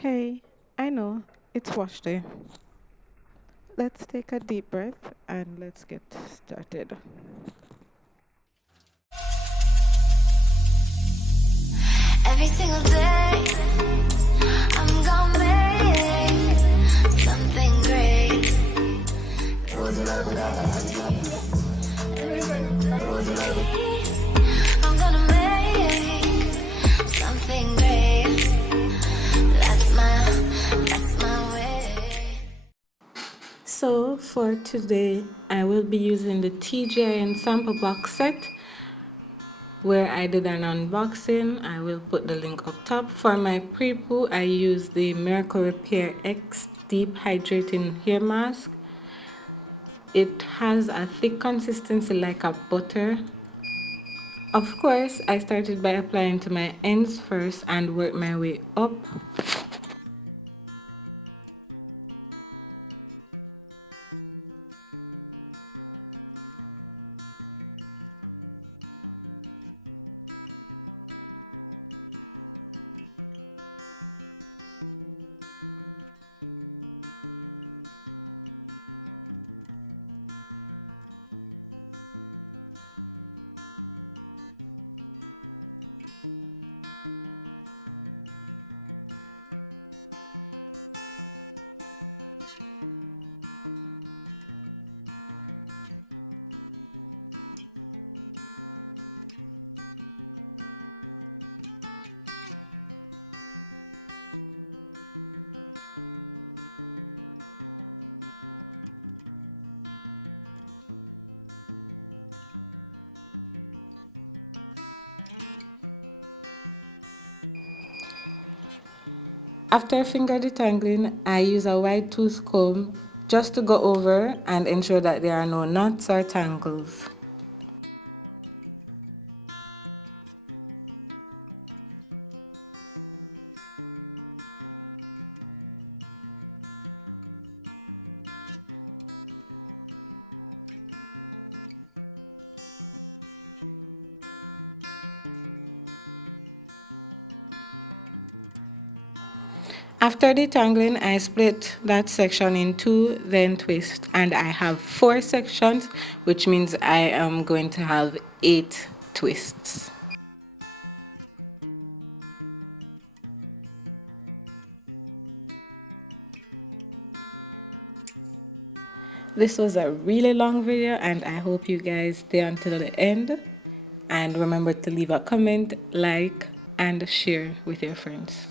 Hey, I know, it's wash day. Let's take a deep breath and let's get started. Every single day, I'm gonna make something great. I'm gonna make something great. That's my way. So, for today, I will be using the TGIN sample box set where I did an unboxing. I will put the link up top. For my Prepoo, I use the Miracle Repair X Deep Hydrating Hair Mask. It has a thick consistency like a butter. Of course, I started by applying to my ends first and worked my way up. After finger detangling, I use a wide tooth comb just to go over and ensure that there are no knots or tangles. After detangling, I split that section in two, then twist, and I have 4 sections, which means I am going to have 8 twists. This was a really long video and I hope you guys stay until the end, and remember to leave a comment, like, and share with your friends.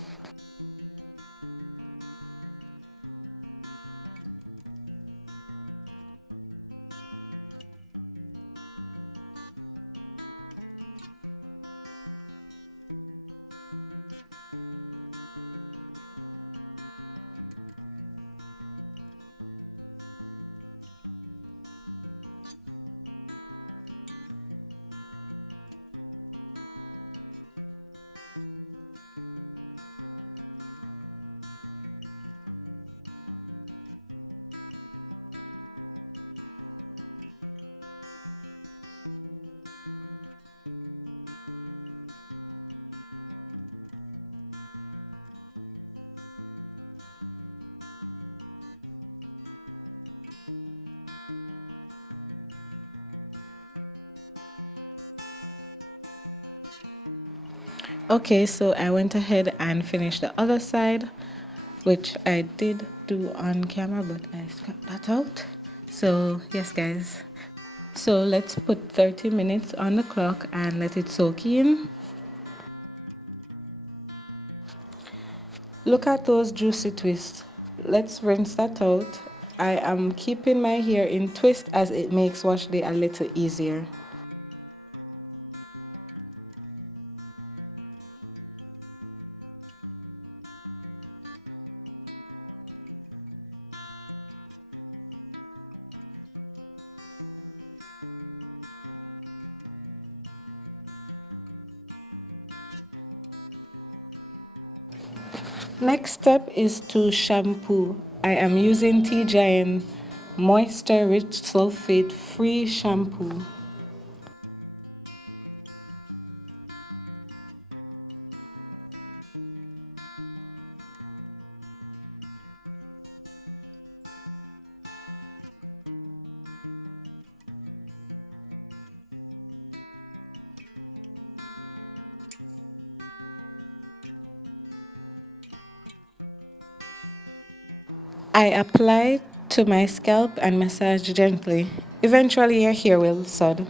Okay, so I went ahead and finished the other side, which I did do on camera, but I scrapped that out. So yes guys, so let's put 30 minutes on the clock and let it soak in. Look at those juicy twists. Let's rinse that out. I am keeping my hair in twist as it makes wash day a little easier. Next step is to shampoo. I am using TGIN Moisture Rich Sulfate Free Shampoo. I apply to my scalp and massage gently. Eventually, your hair will sud.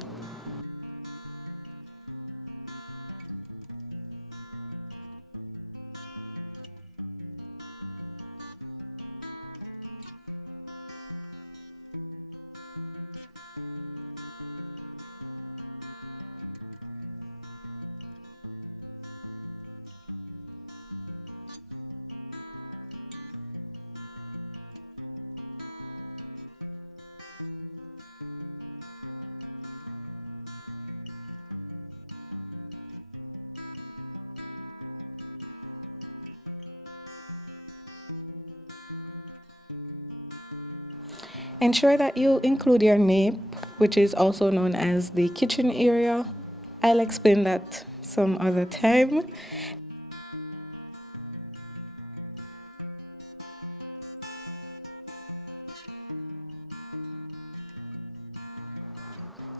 Ensure that you include your nape, which is also known as the kitchen area. I'll explain that some other time.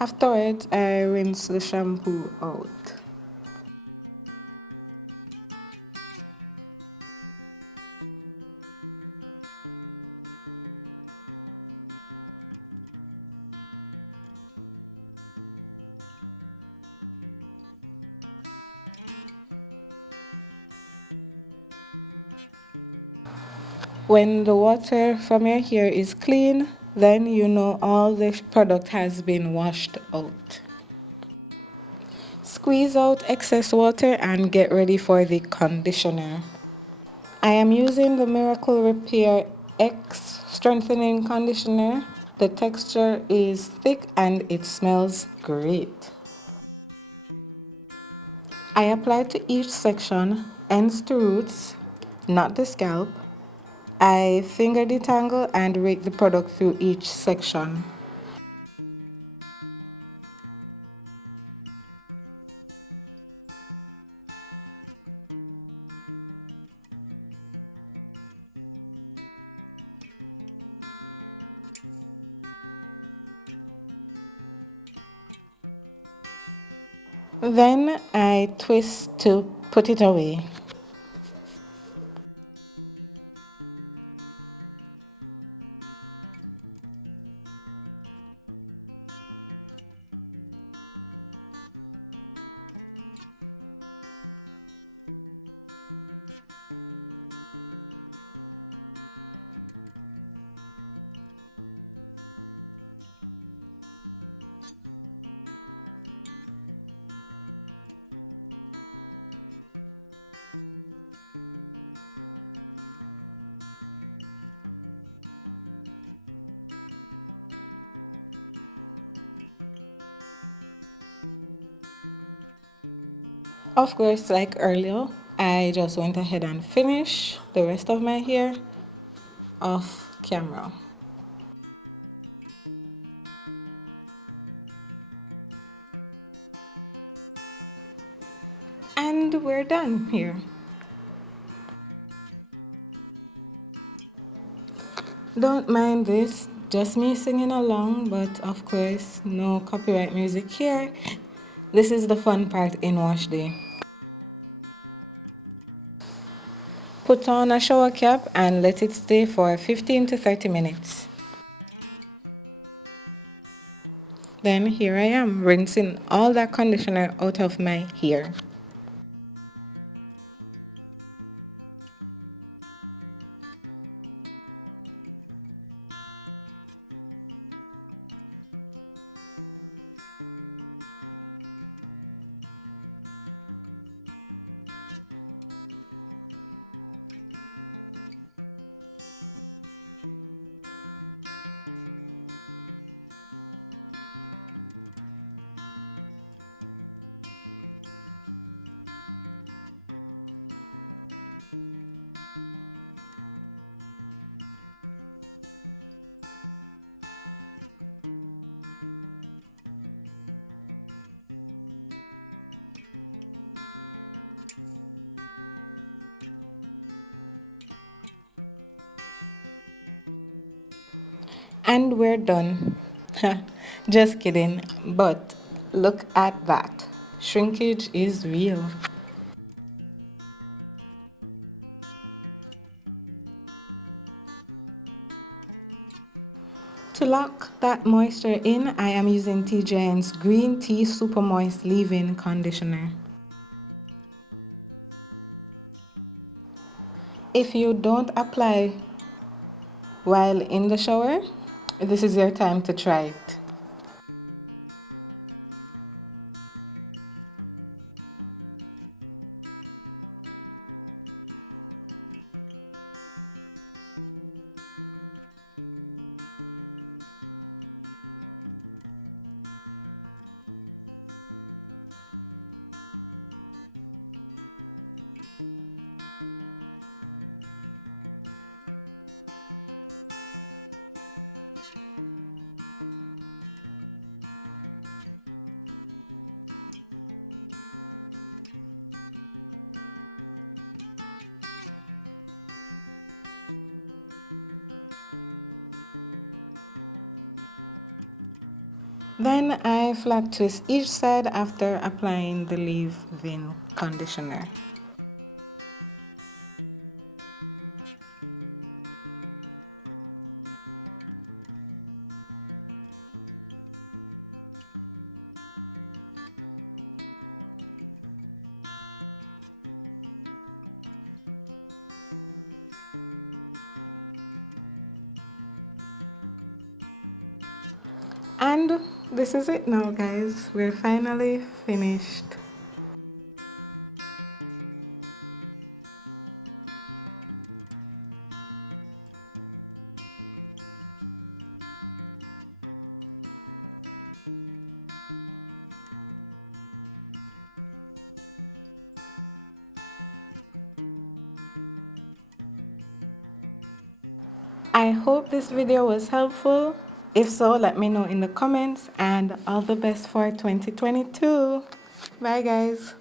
Afterwards, I rinse the shampoo out. When the water from your hair is clean, then you know all the product has been washed out. Squeeze out excess water and get ready for the conditioner. I am using the Miracle Repair X Strengthening Conditioner. The texture is thick and it smells great. I apply to each section, ends to roots, not the scalp. I finger detangle and rake the product through each section. Then I twist to put it away. Of course, like earlier, I just went ahead and finished the rest of my hair off camera. And we're done here. Don't mind this, just me singing along, but of course, no copyright music here. This is the fun part in wash day. Put on a shower cap and let it stay for 15 to 30 minutes. Then here I am, rinsing all that conditioner out of my hair. And we're done. Just kidding, but look at that. Shrinkage is real. To lock that moisture in, I am using TGIN's Green Tea Super Moist Leave-In Conditioner. If you don't apply while in the shower, this is your time to try it. Then I flat twist each side after applying the leave-in conditioner. And this is it now, guys. We're finally finished. I hope this video was helpful. If so, let me know in the comments, and all the best for 2022. Bye guys.